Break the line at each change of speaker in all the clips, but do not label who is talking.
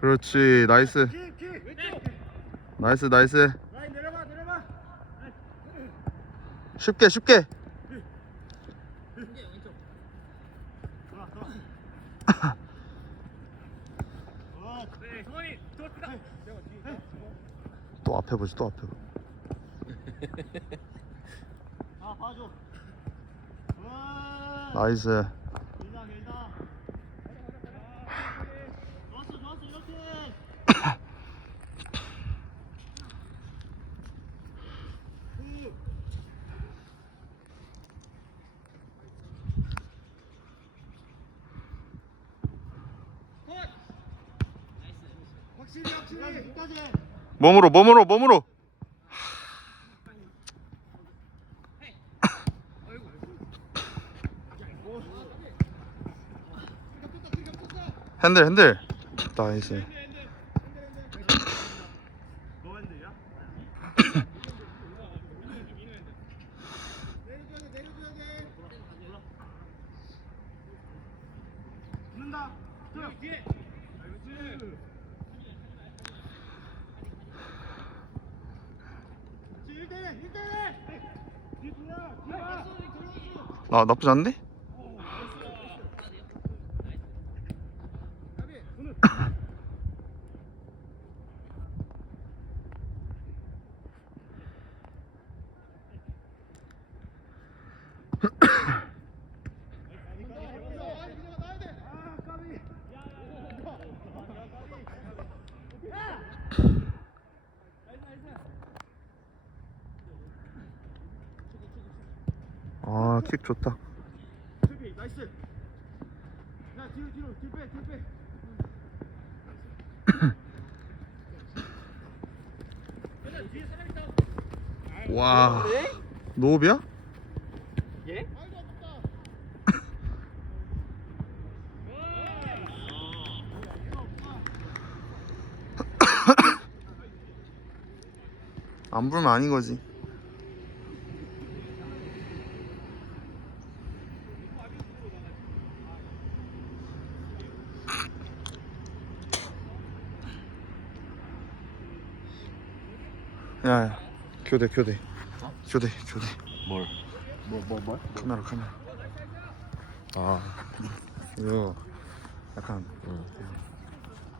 그렇지. 나이스. 나이스 나이스. 쉽게 쉽게. 또 앞에 보지 또 앞에
와
나이스
길다 길다 좋았어 좋았어 이렇게 후.
몸으로 몸으로 몸으로. 핸들 핸들. 나이스
너 핸들이야? 내려줘야 돼 내려줘야 돼 붙는다 뒤에 그렇지 그렇지 1대1 1대1 뒤에 둘이야 뒤에
아 나쁘지 않은데? 아킥 좋다
나이스 야 뒤로 뒤로 뒤로 빼 뒤로 빼
와 노업이야?
예?
안 불면 아닌 거지 야야 교대 교대 교대 교대
뭘? 뭐, 뭐, 뭐?
카메라 카메라 아 이거 약간
응.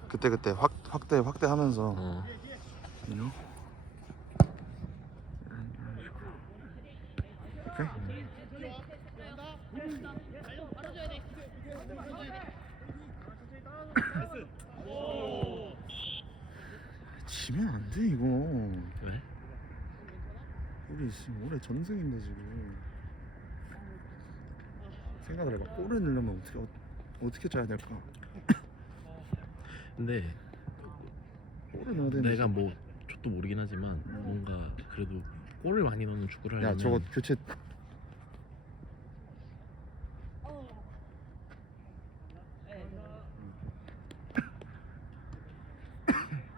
그때 그때 확 확대 확대하면서
응.
you know? 오케이 지면 안 돼 이거
왜?
우리 지금 올해 전승인데 지금. 생각을 해봐. 골을 넣으려면 어떻게 어, 어떻게 짜야 될까?
근데
골을 넣어야 되는데
내가 뭐 저도 모르긴 하지만 뭔가 그래도 골을 많이 넣는 축구를
야
하려면
저거 교체.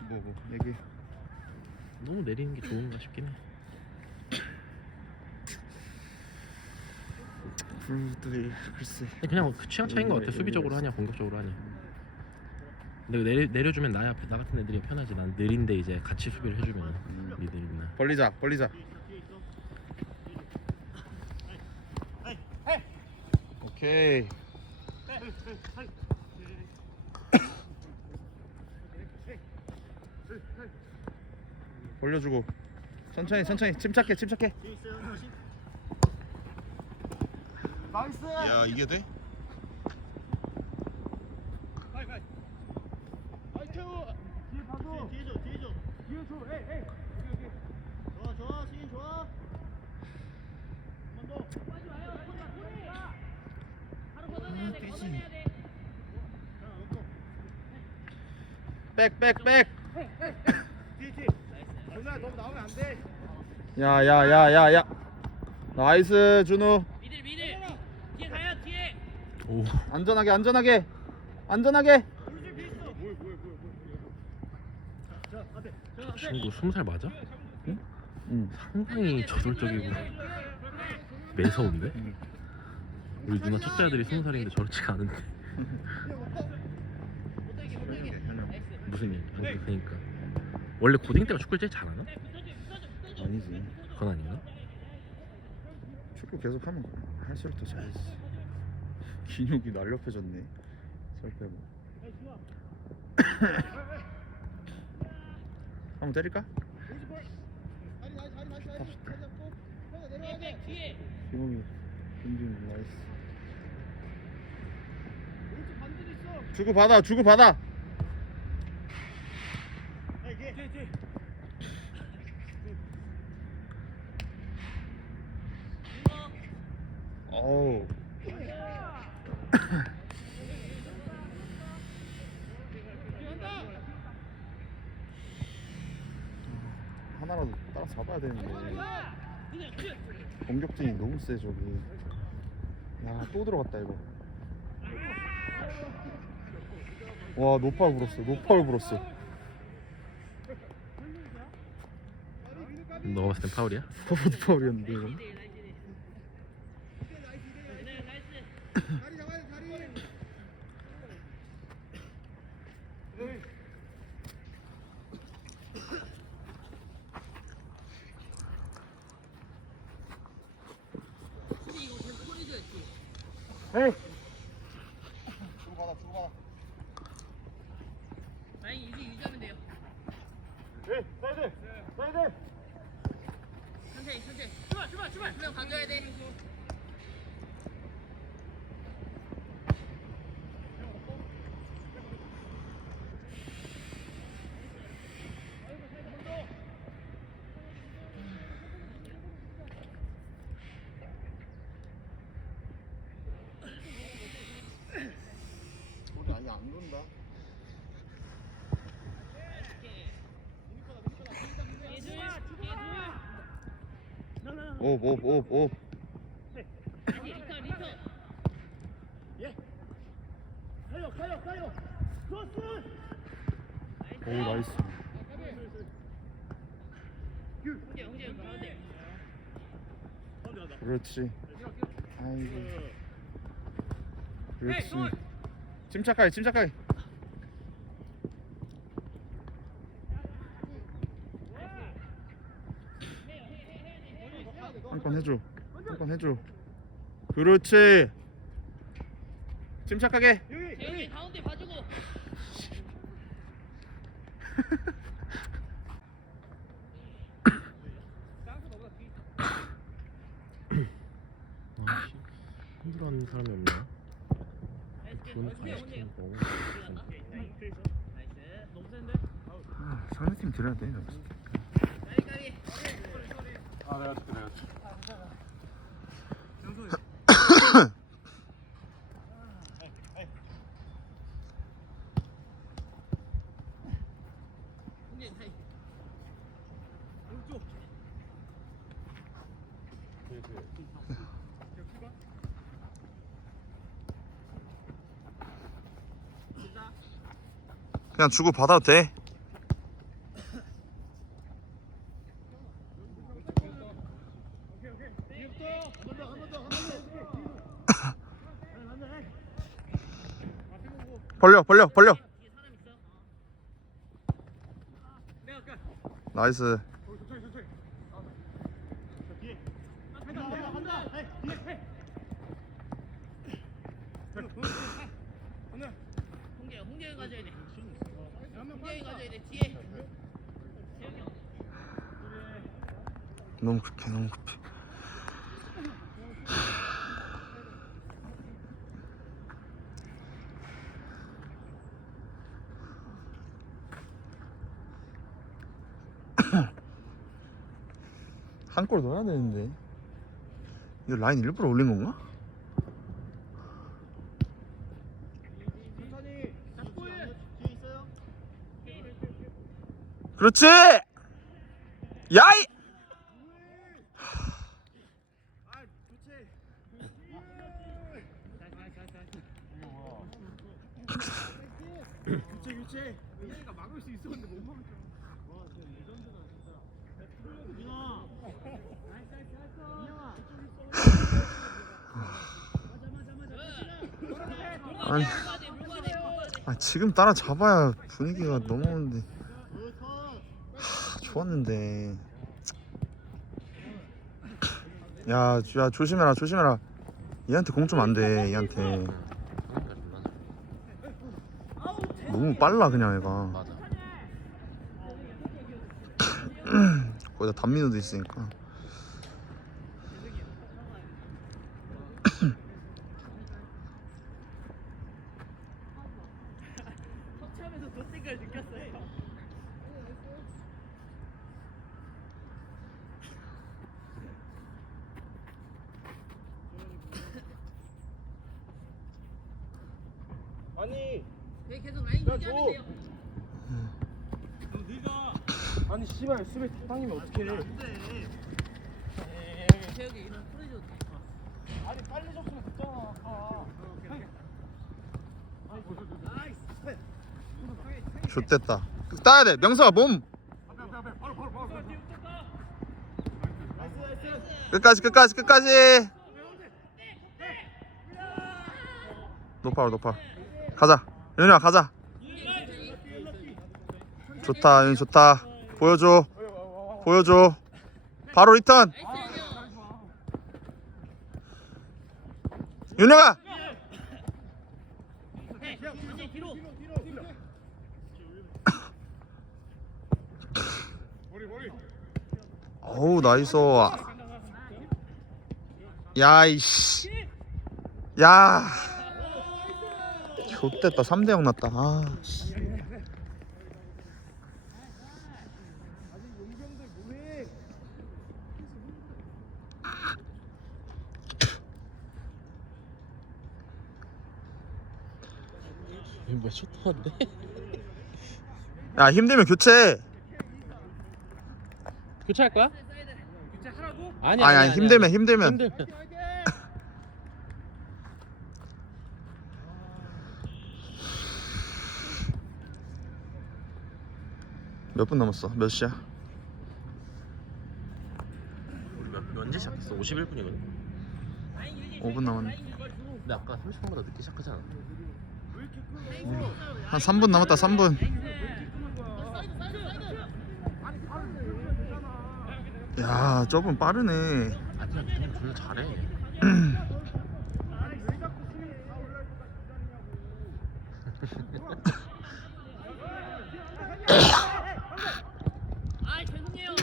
뭐고 내게
너무 내리는 게 좋은가 싶긴 해.
불들이 글쎄
그냥 그 취향 차이인 것 같아.
의미가
수비적으로
있어.
하냐, 공격적으로 하냐. 근데 내려 내려주면 나야 나 같은 애들이 편하지. 난 느린데 이제 같이 수비를 해주면
음.
미들이나.
벌리자 벌리자 오케이 벌려주고 천천히 천천히 침착해 침착해
나이스!
야 이게 돼?
아이 태우 뒤에 봐줘. 뒤에 줘 뒤에 줘. 뒤에 줘. 에이 에이. 여기 여기 좋아 좋아 승인 좋아. 한번 더. 빨리 와요. 바로 걷어내야 돼 걷어내야 돼.
백 백 백.
뒤에 뒤에. 준아 너무 나오면 안 돼.
야 야 야 야 야. 나이스 준우.
미들 미들.
안전하게 안전하게 안전하게
친구 스무 살 맞아?
응.
상당히 저돌적이고 매서운데?
응.
우리 누나 첫째 아들이 스무 살인데 저렇지가 않은데. 무슨 일? 그러니까 원래 고딩 때가 축구를 제일 잘하나?
아니지.
그건 아닌가?
축구 계속 하면 할수록 더 잘했지. 근육이 날렵해졌네. 살 빼고. 한번 때릴까? 기봉이 은준 나이스. 주고 받아 주고 받아. 어우. 하나라도 따라 잡아야 되는데. 공격진이 너무 세 저기. 야또 들어갔다 이거. 와 노파울 불었어 노파울 불었어.
너 봤을 땐 파울이야?
포워드 파울이었는데 이건 에이 주고받아 주고받아
아니 이제 유지하면 돼요
에이 사이드 사이드
천천히 천천히 출발 출발 출발 그냥 가져야 돼
우리 아예 안 논다
뒤에 둘 뒤에 리턴 리턴
오 나이스. 그렇지. 아이고. 그렇지. 침착하게 침착하게 한건 해줘. 한건 해줘. 그렇지. 침착하게.
재영이 가운데 봐주고.
아 씨 힘들어하는 사람이 없나? 기분을 가시키는 거.
나이스. 너무 센데?
아, 상대팀 들어야 돼
까비 까비 사이
그냥 주고 받아도 돼 벌려 벌려 벌려. 나이스. 너무 급해 너무 급해 한 골 넣어야 되는데. 이거 라인 일부러 올린 건가? 그렇지! 야이!
교체 교체 얘가 막을 수 있었는데 못 막았잖아 와 진짜 레전드다 진짜 민아
아니 아, 지금 따라 잡아야 분위기가 넘어오는데.
굿
아, 좋았는데. 야, 주- 야 조심해라 조심해라. 얘한테 공 좀 안 돼 얘한테. 너무 빨라 그냥 얘가.
맞아.
거기다 단민호도 있으니까
터치하면서 도생걸 느꼈어요
아니.
네, 계속 라인
야,
유지하면
줘.
돼요?
아니 씨발 수비 당기면 어떡해.
재혁이 이런 풀어줘도 돼
아니 빨리 줬으면 됐잖아 아까.
좋됐다. 따야 돼. 명서가 몸. 끝까지 끝까지 끝까지. 높아 높아 가자. 윤희야 가자. 좋다 윤희 좋다. 보여줘. 보여줘. 바로 리턴.
뒤로
어우 나이스. 야이씨. 야 좋됐다 3대0 났다 아 씨.
이거 몇초 터인데?
야 힘들면 교체
교체할 거야? 아니
아니 아니 힘들면 힘들면
힘들면.
몇 분 남았어 몇 시야
우리 몇, 언제 시작했어? 51분이거든.
5분 남았네
근데 아까 30분보다 늦게 시작하지 않았나?
한 3분 남았다 3분 야 저분 빠르네
아니야 졸라 잘해.
아 죄송해요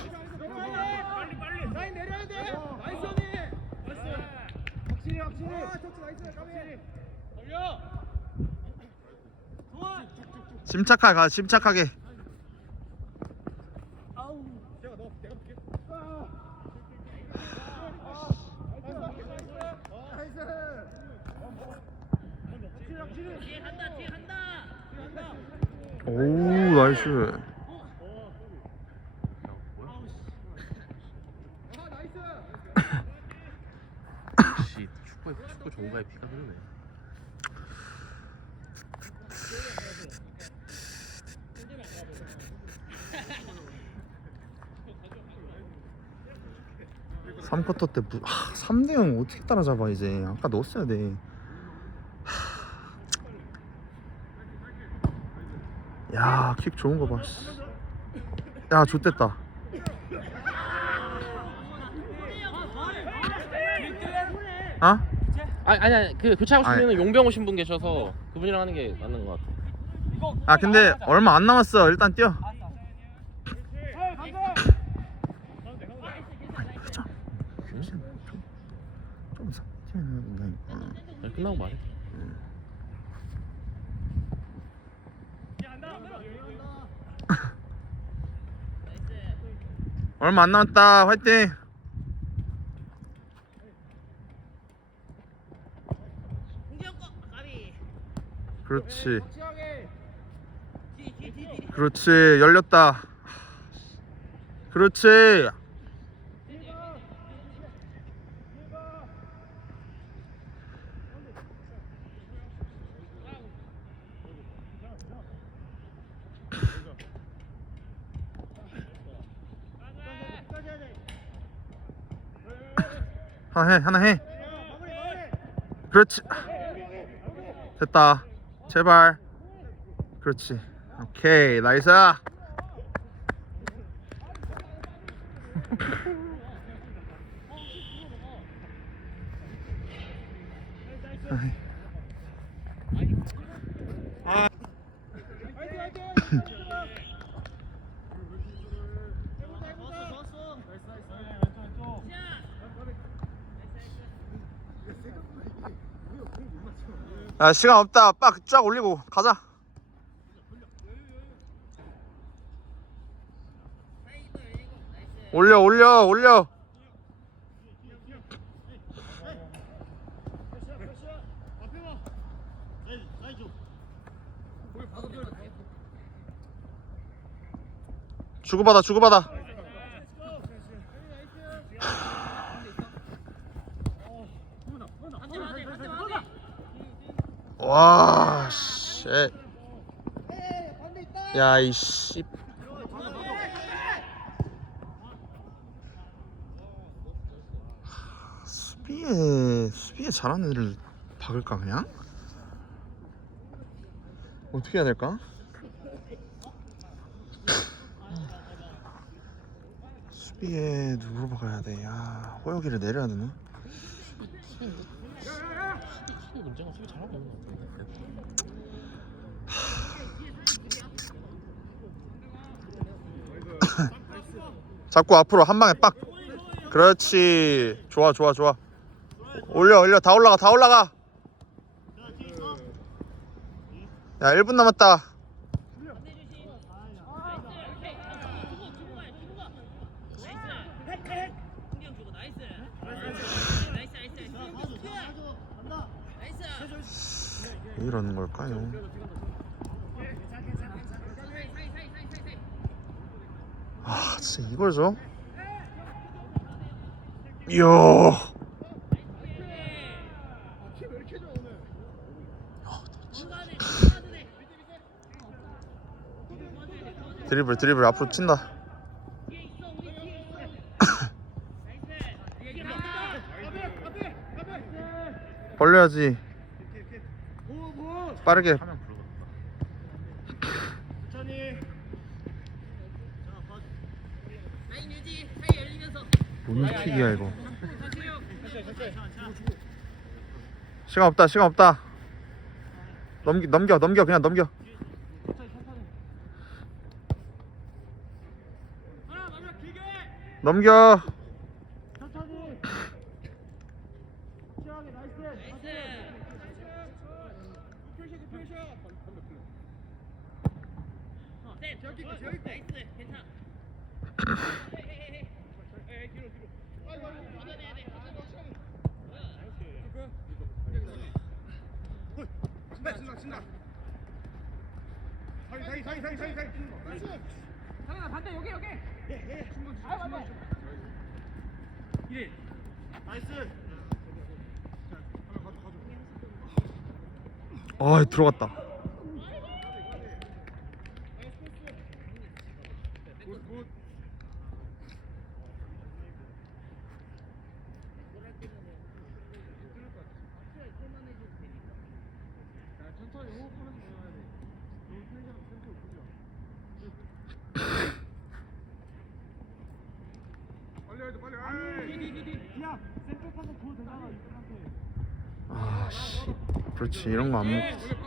빨리 빨리 라인 내려야 돼 나이스 언니 나이스 확실히 확실히 아 터치 나이스 확실히 걸려 좋아
침착하게 가 침착하게 3쿼터 때 부... 하, 3대 0 어떻게 따라잡아 이제 아까 넣었어야 돼 야, 킥 좋은 거 봐. 야, 좋됐다. 아? 어?
아, 아니 아니 그 교체하고 싶으면 용병 오신 분 계셔서 그분이랑 하는 게 맞는 것 같아.
아, 근데 얼마 안 남았어. 일단 뛰어. 얼마 안 남았다. 화이팅. 그렇지. 그렇지. 열렸다. 그렇지. 하나 해. 하나 해. 그렇지. 됐다 제발 그렇지 오케이 나이스
화이팅 화이팅 좋았어 좋았어 나이스 나이스 왼쪽 왼쪽
야 시간 없다. 빡 쫙 올리고 가자. 올려 올려 올려. 주고받아 주고받아 와 씨. 야 이 씨 수비에 수비에 잘하는 애를 박을까 그냥? 어떻게 해야 될까? 수비에 누구로 박아야 돼? 야 호혁이를 내려야 되나?
수비 문제가 수비 잘하고 있는 것 같은데.
잡고 앞으로 한 방에 빡. 그렇지. 좋아, 좋아, 좋아. 올려, 올려. 다 올라가, 다 올라가. 야, 1분 남았다. 이러는 걸까요? 아, 진짜 이걸 줘? 이야. 드리블, 드리블 앞으로 친다. 벌려야지. 빠르게. 뭔 킥이야 이거. 시간 없다, 시간 없다. 넘기, 넘겨, 넘겨, 그냥 넘겨. 넘겨.
나이스 풀샷 저기 있고, 저기 있고.
나이스 괜찮아 헤헤헤헤
에이 뒤로 뒤로 아이고 아이고
걷어내야 돼 걷어내야 돼
친다 친다 친다 사이 사이 사이 사이 사이 사이 나이스
상현아 반대 여기 여기
예 예 충분
아유, 아유, 아유.
일 나이스 자 하나 가져 가져
아, 들어갔다.
굿굿 천천히 호흡하면서 들어가야 돼. 너무 텐션 텐션 올려. 빨리 해야 돼 빨리. 아니 디디디 디야 센터 타서 구워 되잖아 이분한테.
아, 씨. 그렇지, 이런 거 안 먹.
원래 바로 나이스.